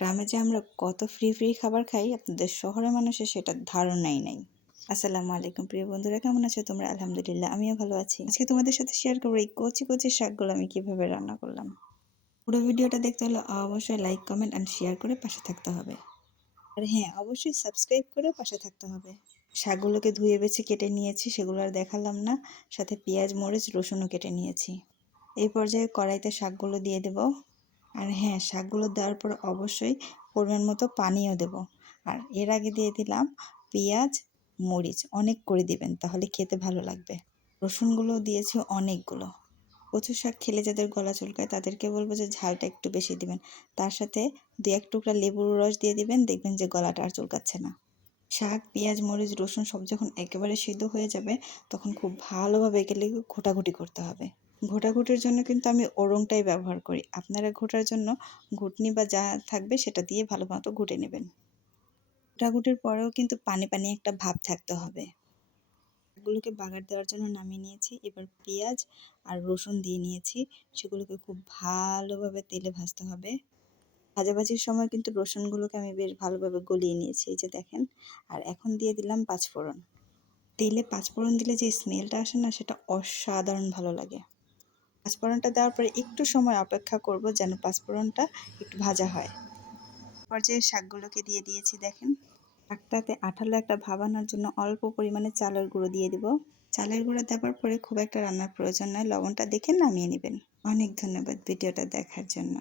গ্রামে যে আমরা কত ফ্রি খাবার খাই আপনাদের শহরের মানুষের সেটার ধারণাই নাই। আসসালামু আলাইকুম প্রিয় বন্ধুরা, কেমন আছো তোমরা? আলহামদুলিল্লাহ আমিও ভালো আছি। আজকে তোমাদের সাথে শেয়ার করবো এই কচি কচি শাকগুলো আমি কিভাবে রান্না করলাম। পুরো ভিডিওটা দেখতে হলে অবশ্যই লাইক কমেন্ট অ্যান্ড শেয়ার করে পাশে থাকতে হবে। আর হ্যাঁ, অবশ্যই সাবস্ক্রাইব করে পাশে থাকতে হবে। শাকগুলোকে ধুয়ে বেছে কেটে নিয়েছি, সেগুলো আর দেখালাম না। সাথে পেঁয়াজ মরিচ রসুনও কেটে নিয়েছি। এই পর্যায়ে কড়াইতে শাকগুলো দিয়ে দেব। আর হ্যাঁ, শাকগুলো দেওয়ার পর অবশ্যই পরিমাণ মতো পানিও দেব। আর এর আগে দিয়ে দিলাম পেঁয়াজ মরিচ, অনেক করে দিবেন তাহলে খেতে ভালো লাগবে। রসুনগুলো দিয়েছি অনেকগুলো। কচু শাক খেলে যাদের গলা চুলকায় তাদেরকে বলবো যে ঝালটা একটু বেশি দিবেন। তার সাথে 2-1 টুকরা লেবুর রস দিয়ে দিবেন, দেখবেন যে গলাটা আর চুলকাচ্ছে না। শাক পেঁয়াজ মরিচ রসুন সব যখন একেবারে সিদ্ধ হয়ে যাবে তখন খুব ভালোভাবে এগুলি ঘোটাঘুটি করতে হবে। ঘোটাঘুটির জন্য কিন্তু আমি ওরংটাই ব্যবহার করি। আপনারা ঘোটার জন্য ঘুটনি বা যা থাকবে সেটা দিয়ে ভালো মতো ঘুটে নেবেন। ঘোটাঘুটির পরেও কিন্তু পানি পানি একটা ভাব থাকতে হবে। এগুলোকে বাগার দেওয়ার জন্য নামিয়ে নিয়েছি। এবার পেঁয়াজ আর রসুন দিয়ে নিয়েছি, সেগুলোকে খুব ভালোভাবে তেলে ভাজতে হবে। ভাজাভাজির সময় কিন্তু রসুনগুলোকে আমি বেশ ভালোভাবে গলিয়ে নিয়েছি, এই যে দেখেন। আর এখন দিয়ে দিলাম পাঁচফোড়ন। তেলে পাঁচফোড়ন দিলে যে স্মেলটা আসে না, সেটা অসাধারণ ভালো লাগে। পাঁচফোড়নটা দেওয়ার পরে একটু সময় অপেক্ষা করব যেন পাঁচফোড়নটা একটু ভাজা হয়। পর্যায়ে শাকগুলোকে দিয়ে দিয়েছি, দেখেন। শাকটাতে আঠালো একটা ভাব আনার জন্য অল্প পরিমাণে চালের গুঁড়ো দিয়ে দিব। চালের গুঁড়ো দেওয়ার পরে খুব একটা রান্নার প্রয়োজন নয়, লবণটা দেখে নামিয়ে নেবেন। অনেক ধন্যবাদ ভিডিওটা দেখার জন্য।